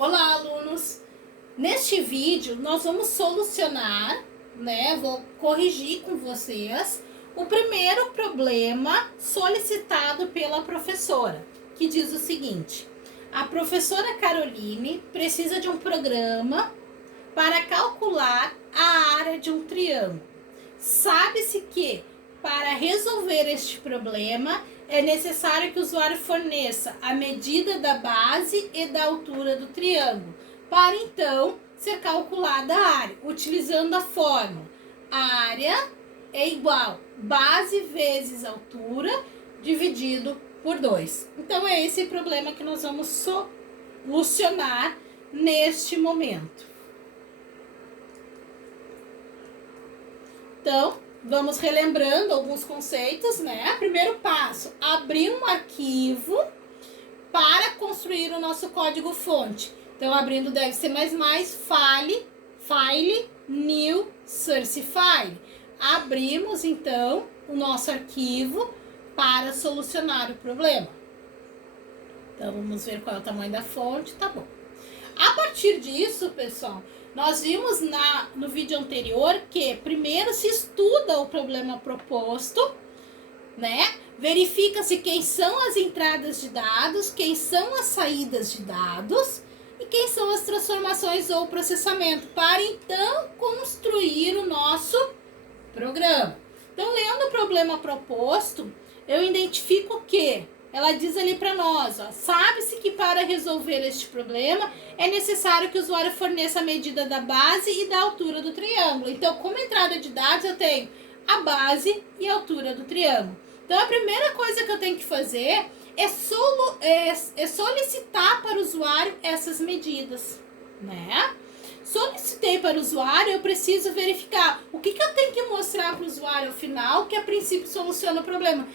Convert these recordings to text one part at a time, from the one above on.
Olá, alunos! Neste vídeo, nós vamos solucionar, vou corrigir com vocês o primeiro problema solicitado pela professora, que diz o seguinte: a professora Caroline precisa de um programa para calcular a área de um triângulo. Sabe-se que, para resolver este problema, é necessário que o usuário forneça a medida da base e da altura do triângulo, para então ser calculada a área, utilizando a fórmula: a área é igual base vezes altura dividido por 2. Então é esse problema que nós vamos solucionar neste momento. Então, vamos relembrando alguns conceitos, Primeiro passo: abrir um arquivo para construir o nosso código-fonte. Então, abrindo deve ser file, new, source file. Abrimos, então, o nosso arquivo para solucionar o problema. Então, vamos ver qual é o tamanho da fonte, tá bom. A partir disso, pessoal, nós vimos no vídeo anterior que primeiro se estuda o problema proposto, Verifica-se quem são as entradas de dados, quem são as saídas de dados e quem são as transformações ou processamento, para então construir o nosso programa. Então, lendo o problema proposto, eu identifico que ela diz ali para nós, sabe-se que para resolver este problema é necessário que o usuário forneça a medida da base e da altura do triângulo. Então, como entrada de dados, eu tenho a base e a altura do triângulo. Então, a primeira coisa que eu tenho que fazer é solicitar para o usuário essas medidas, Solicitei para o usuário, eu preciso verificar o que eu tenho que mostrar para o usuário ao final, que a princípio soluciona o problema.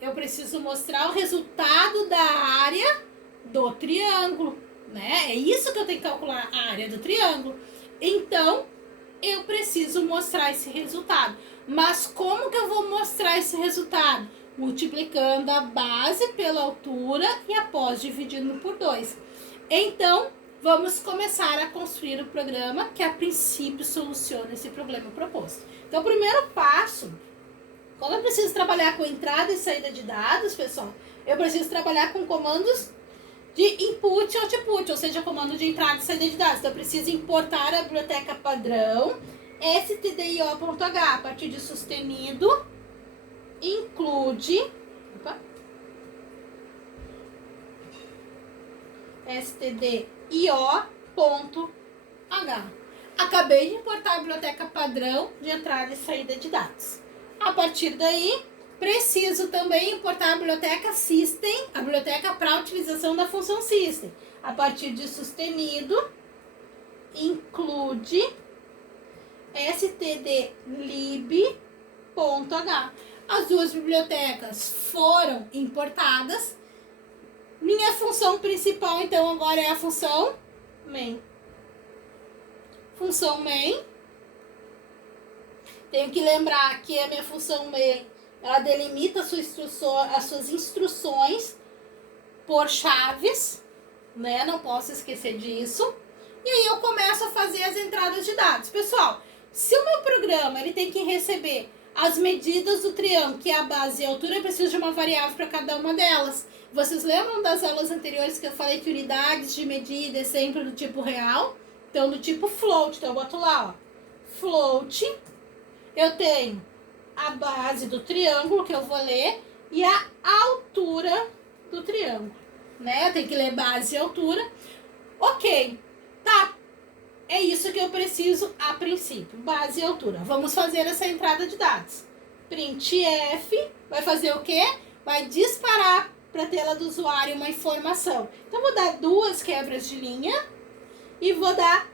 Eu preciso mostrar o resultado da área do triângulo, É isso que eu tenho que calcular, a área do triângulo. Então, eu preciso mostrar esse resultado. Mas como que eu vou mostrar esse resultado? Multiplicando a base pela altura e após dividindo por 2. Então, vamos começar a construir o programa que a princípio soluciona esse problema proposto. Então, o primeiro passo, como eu preciso trabalhar com entrada e saída de dados, pessoal, eu preciso trabalhar com comandos de input e output, ou seja, comando de entrada e saída de dados. Então, eu preciso importar a biblioteca padrão stdio.h. A partir de sustenido, include stdio.h. Acabei de importar a biblioteca padrão de entrada e saída de dados. A partir daí, preciso também importar a biblioteca system, a biblioteca para utilização da função system. A partir de sustenido, include stdlib.h. As duas bibliotecas foram importadas. Minha função principal, então, agora é a função main. Função main. Tenho que lembrar que a minha função main, ela delimita as suas instruções por chaves, Não posso esquecer disso. E aí eu começo a fazer as entradas de dados. Pessoal, se o meu programa ele tem que receber as medidas do triângulo, que é a base e a altura, eu preciso de uma variável para cada uma delas. Vocês lembram das aulas anteriores que eu falei que unidades de medida é sempre do tipo real? Então, do tipo float. Então, eu boto lá, float. Eu tenho a base do triângulo, que eu vou ler, e a altura do triângulo, Eu tenho que ler base e altura. Ok, tá. É isso que eu preciso a princípio, base e altura. Vamos fazer essa entrada de dados. Printf vai fazer o quê? Vai disparar para a tela do usuário uma informação. Então, vou dar 2 quebras de linha e vou dar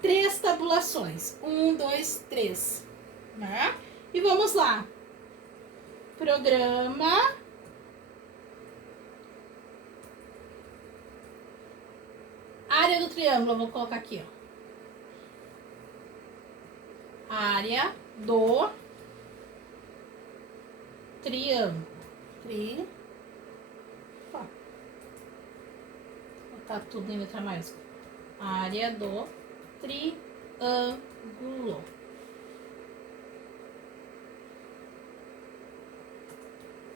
3 tabulações. 1, 2, 3. E vamos lá. Programa. Área do triângulo, eu vou colocar aqui, Área do triângulo. Tá tudo em letra maiúscula. Área do triângulo.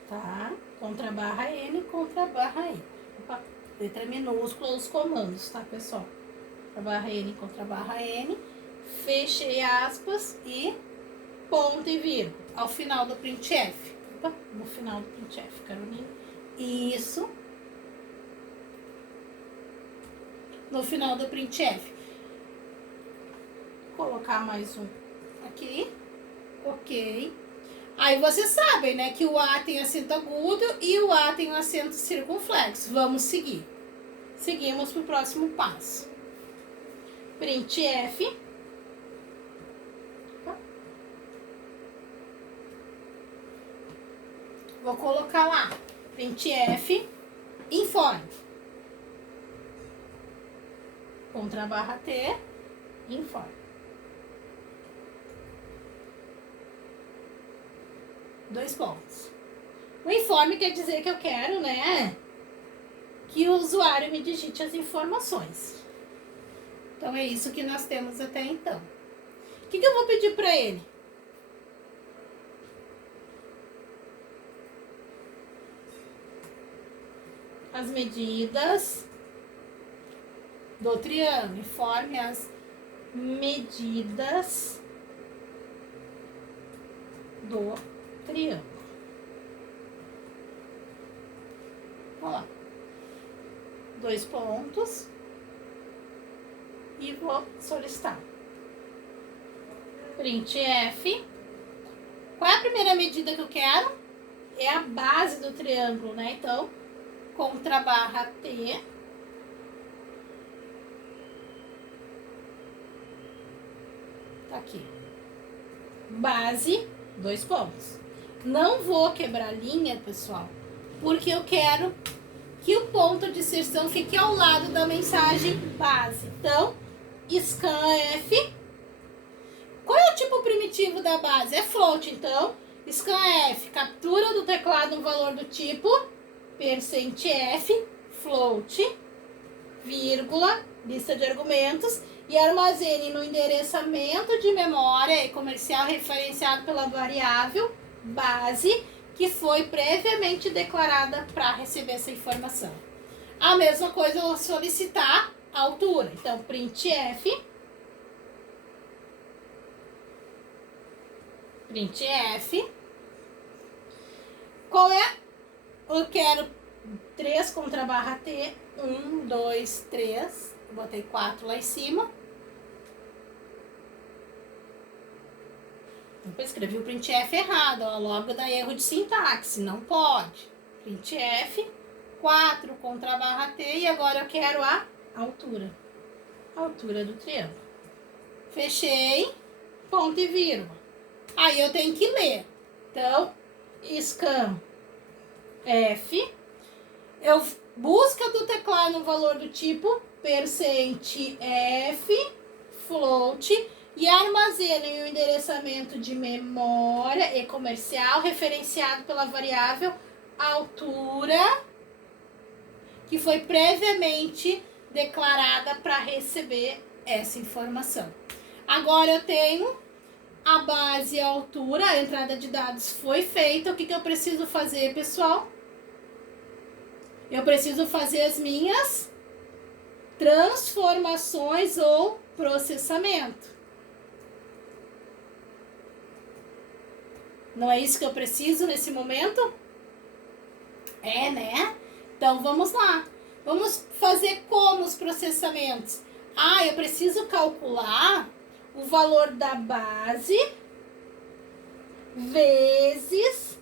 Tá? Contra barra N, contra barra N. Opa, letra minúscula os comandos, tá, pessoal? Contra barra N, contra barra N. Fechei aspas e ponto e vírgula. Ao final do printf. Opa, no final do printf, Carolina. Isso. No final do printf. Vou colocar mais um aqui. Ok. Aí vocês sabem, né, que o A tem acento agudo e o A tem um acento circunflexo. Vamos seguir. Seguimos para o próximo passo. Printf. Vou colocar lá. Printf. Informe. Contra barra T. Informe. Dois pontos. O informe quer dizer que eu quero, né, que o usuário me digite as informações. Então, é isso que nós temos até então. O que eu vou pedir para ele? As medidas do triângulo. Informe as medidas do triângulo. Olha lá. Dois pontos. E vou solicitar. Printf. Qual é a primeira medida que eu quero? É a base do triângulo, né? Então, contra barra T. Tá aqui. Base, dois pontos. Não vou quebrar linha, pessoal, porque eu quero que o ponto de inserção fique ao lado da mensagem base. Então, scanf. Qual é o tipo primitivo da base? É float, então, scanf, captura do teclado um valor do tipo %f, float, vírgula, lista de argumentos, e armazene no endereçamento de memória e comercial referenciado pela variável base que foi previamente declarada para receber essa informação. A mesma coisa eu vou solicitar a altura. Então, printf. Qual é? Eu quero 3 contra barra T. 1, 2, 3. Eu botei 4 lá em cima. Eu escrevi o printf errado, ó, logo dá erro de sintaxe, não pode. Printf, 4 contra a barra T, e agora eu quero a altura. A altura do triângulo. Fechei, ponto e vírgula. Aí eu tenho que ler. Então, scanf, eu busca do teclado um valor do tipo %f, float, e armazena em um endereçamento de memória e comercial referenciado pela variável altura que foi previamente declarada para receber essa informação. Agora eu tenho a base e a altura, a entrada de dados foi feita. O que eu preciso fazer, pessoal? Eu preciso fazer as minhas transformações ou processamento. Não é isso que eu preciso nesse momento? É, né? Então, vamos lá. Vamos fazer como os processamentos? Ah, eu preciso calcular o valor da base vezes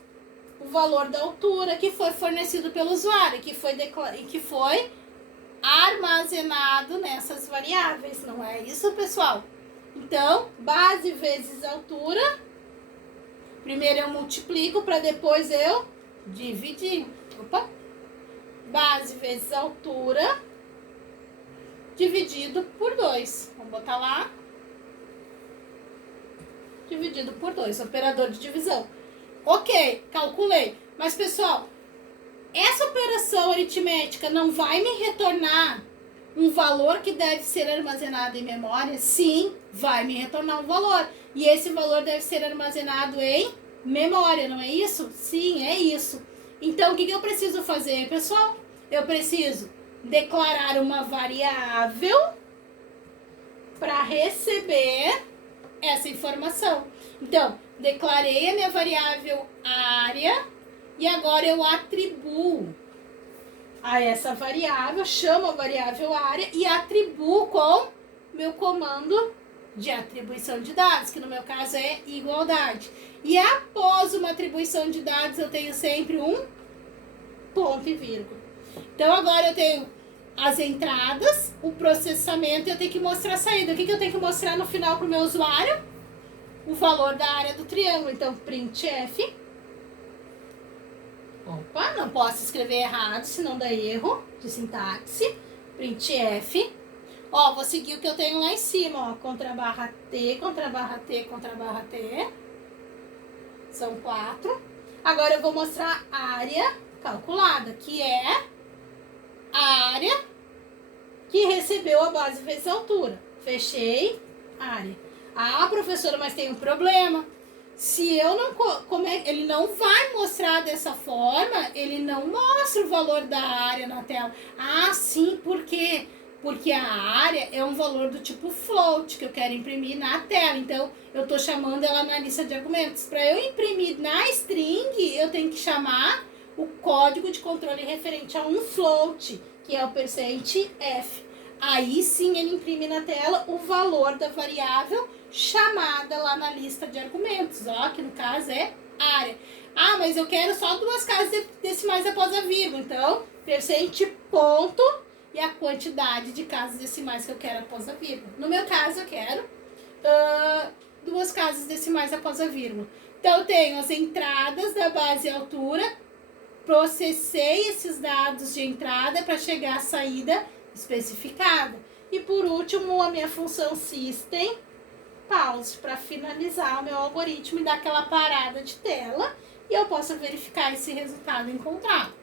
o valor da altura que foi fornecido pelo usuário, que foi armazenado nessas variáveis. Não é isso, pessoal? Então, base vezes altura. Primeiro eu multiplico para depois eu dividir. Opa! Base vezes altura dividido por 2. Vamos botar lá. Dividido por 2. Operador de divisão. Ok, calculei. Mas, pessoal, essa operação aritmética não vai me retornar um valor que deve ser armazenado em memória, sim, vai me retornar um valor. E esse valor deve ser armazenado em memória, não é isso? Sim, é isso. Então, o que eu preciso fazer, pessoal? Eu preciso declarar uma variável para receber essa informação. Então, declarei a minha variável área e agora eu atribuo a essa variável, chamo a variável área e atribuo com meu comando de atribuição de dados, que no meu caso é igualdade. E após uma atribuição de dados, eu tenho sempre um ponto e vírgula. Então, agora eu tenho as entradas, o processamento e eu tenho que mostrar a saída. O que eu tenho que mostrar no final para o meu usuário? O valor da área do triângulo. Então, printf. Opa, não posso escrever errado, senão dá erro de sintaxe. Printf. Ó, vou seguir o que eu tenho lá em cima, ó. Contra barra T, contra barra T, contra barra T. São 4. Agora eu vou mostrar a área calculada, que é a área que recebeu a base vezes a altura. Fechei área. Ah, professora, mas tem um problema. Se eu não... ele não vai mostrar dessa forma, ele não mostra o valor da área na tela. Ah, sim, por quê? Porque a área é um valor do tipo float, que eu quero imprimir na tela. Então, eu estou chamando ela na lista de argumentos. Para eu imprimir na string, eu tenho que chamar o código de controle referente a um float, que é o %f. Aí sim ele imprime na tela o valor da variável chamada lá na lista de argumentos, ó, que no caso é área. Ah, mas eu quero só 2 casas decimais após a vírgula, então, %ponto e a quantidade de casas decimais que eu quero após a vírgula. No meu caso, eu quero 2 casas decimais após a vírgula. Então, eu tenho as entradas da base e altura, processei esses dados de entrada para chegar à saída especificada. E por último, a minha função system pause para finalizar o meu algoritmo e dar aquela parada de tela e eu posso verificar esse resultado encontrado.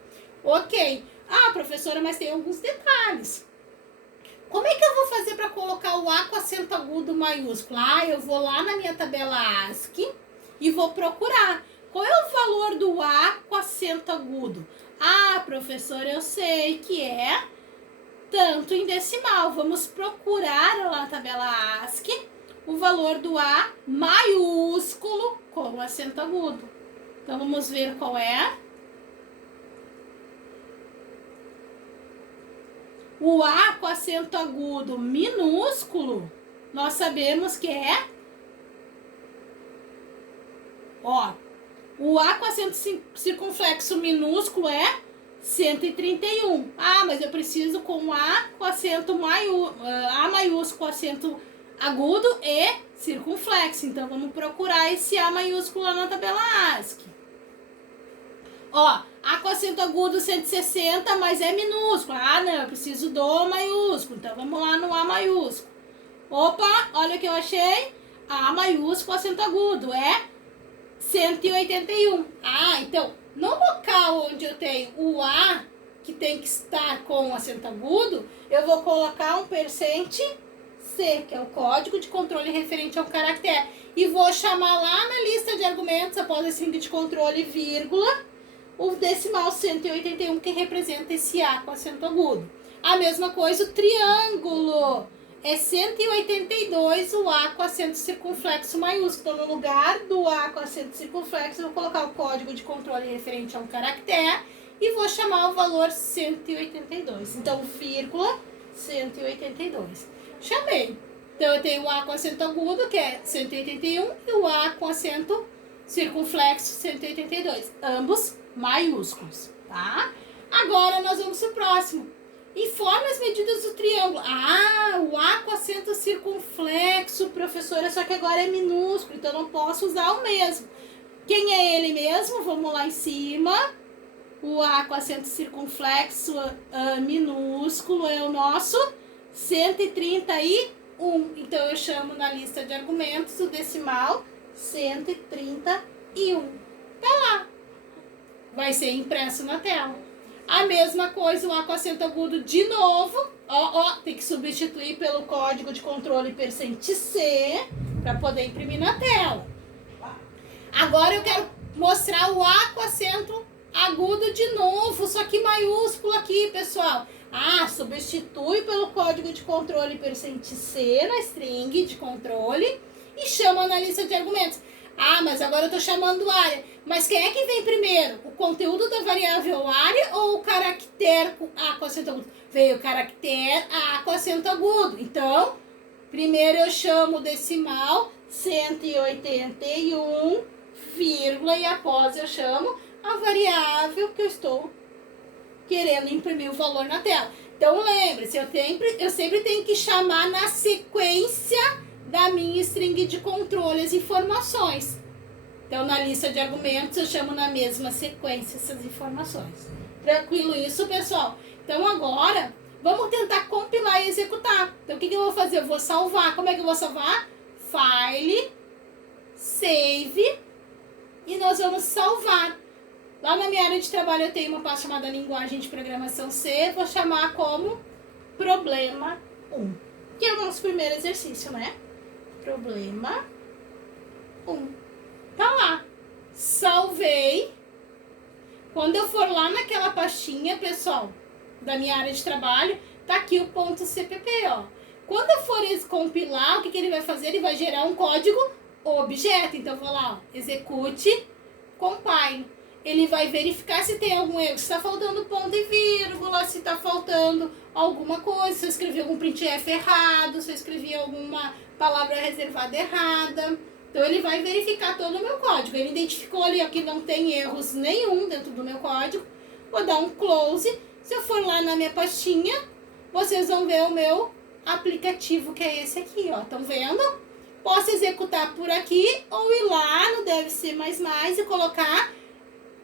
Ok. Ah, professora, mas tem alguns detalhes. Como é que eu vou fazer para colocar o A com acento agudo maiúsculo? Ah, eu vou lá na minha tabela ASCII e vou procurar. Qual é o valor do A com acento agudo? Ah, professora, eu sei que é tanto em decimal. Vamos procurar lá na tabela ASCII o valor do A maiúsculo com acento agudo. Então, vamos ver qual é. O A com acento agudo minúsculo, nós sabemos que é... Ó, o A com acento circunflexo minúsculo é 131. Ah, mas eu preciso com A com acento A maiúsculo com acento agudo e circunflexo. Então, vamos procurar esse A maiúsculo lá na tabela ASCII. Ó, A com acento agudo 160, mas é minúsculo. Ah, não, eu preciso do maiúsculo. Então, vamos lá no A maiúsculo. Opa, olha o que eu achei. A maiúsculo, acento agudo, é 181. Ah, então, no local onde eu tenho o A, que tem que estar com acento agudo, eu vou colocar um %C, que é o código de controle referente a um caractere. E vou chamar lá na lista de argumentos, após a string de controle, vírgula, o decimal 181, que representa esse A com acento agudo. A mesma coisa o triângulo. É 182 o A com acento circunflexo maiúsculo. Então, no lugar do A com acento circunflexo, eu vou colocar o código de controle referente a um caractere e vou chamar o valor 182. Então, vírgula 182. Chamei. Então, eu tenho o A com acento agudo, que é 181, e o A com acento circunflexo, 182. Ambos maiúsculos, tá? Agora, nós vamos para o próximo. Informe as medidas do triângulo. Ah, o A com acento circunflexo, professora, só que agora é minúsculo, então não posso usar o mesmo. Quem é ele mesmo? Vamos lá em cima. O A com acento circunflexo minúsculo é o nosso 131. Então, eu chamo na lista de argumentos o decimal 131. Tá lá. Vai ser impresso na tela. A mesma coisa, o A com acento agudo de novo, Tem que substituir pelo código de controle %C para poder imprimir na tela. Agora eu quero mostrar o A com acento agudo de novo, só que maiúsculo aqui, pessoal. Substitui pelo código de controle %C na string de controle e chama na lista de argumentos. Mas agora eu tô chamando área. Mas quem é que vem primeiro? O conteúdo da variável área ou o caractere A com acento agudo? Veio o caractere A com acento agudo. Então, primeiro eu chamo o decimal 181, vírgula, e após eu chamo a variável que eu estou querendo imprimir o valor na tela. Então, lembre-se, eu sempre tenho que chamar na sequência da minha string de controle as informações. Então, na lista de argumentos, eu chamo na mesma sequência essas informações. Tranquilo isso, pessoal? Então, agora, vamos tentar compilar e executar. Então, o que eu vou fazer? Eu vou salvar. Como é que eu vou salvar? File, Save, e nós vamos salvar. Lá na minha área de trabalho eu tenho uma pasta chamada Linguagem de Programação C, vou chamar como Problema 1, que é o nosso primeiro exercício, né? Problema 1. Tá lá. Salvei. Quando eu for lá naquela pastinha, pessoal, da minha área de trabalho, tá aqui o .cpp, ó. Quando eu for compilar, o que ele vai fazer? Ele vai gerar um código objeto. Então, eu vou lá, ó, execute, compile. Ele vai verificar se tem algum erro, se está faltando ponto e vírgula, se está faltando alguma coisa, se eu escrevi algum printf errado, se eu escrevi alguma palavra reservada errada. Então, ele vai verificar todo o meu código. Ele identificou ali ó, que não tem erros nenhum dentro do meu código. Vou dar um close. Se eu for lá na minha pastinha, vocês vão ver o meu aplicativo, que é esse aqui, ó. Estão vendo? Posso executar por aqui ou ir lá no Deve Ser Mais Mais e colocar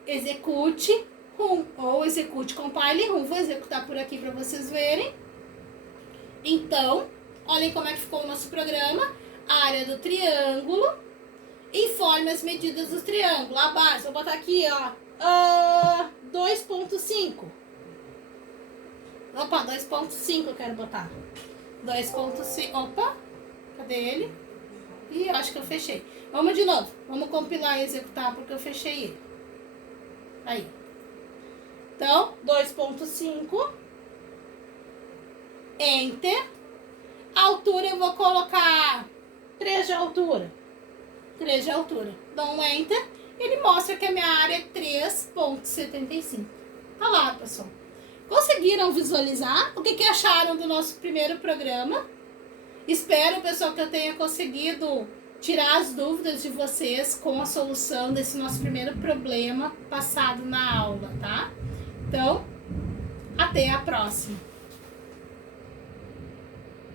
execute run ou execute compile run. Vou executar por aqui para vocês verem. Então, olhem como é que ficou o nosso programa. Área do triângulo. Informe as medidas do triângulo. A base, vou botar aqui, ó, 2.5. Opa, 2.5 eu quero botar. 2.5. Opa, cadê ele? Ih, eu acho que eu fechei. Vamos de novo. Vamos compilar e executar porque eu fechei ele. Aí. Então, 2.5. Enter. A altura eu vou colocar 3 de altura. 3 de altura. Dá um Enter. Ele mostra que a minha área é 3.75. Tá lá, pessoal. Conseguiram visualizar? O que acharam do nosso primeiro programa? Espero, pessoal, que eu tenha conseguido tirar as dúvidas de vocês com a solução desse nosso primeiro problema passado na aula, tá? Então, até a próxima.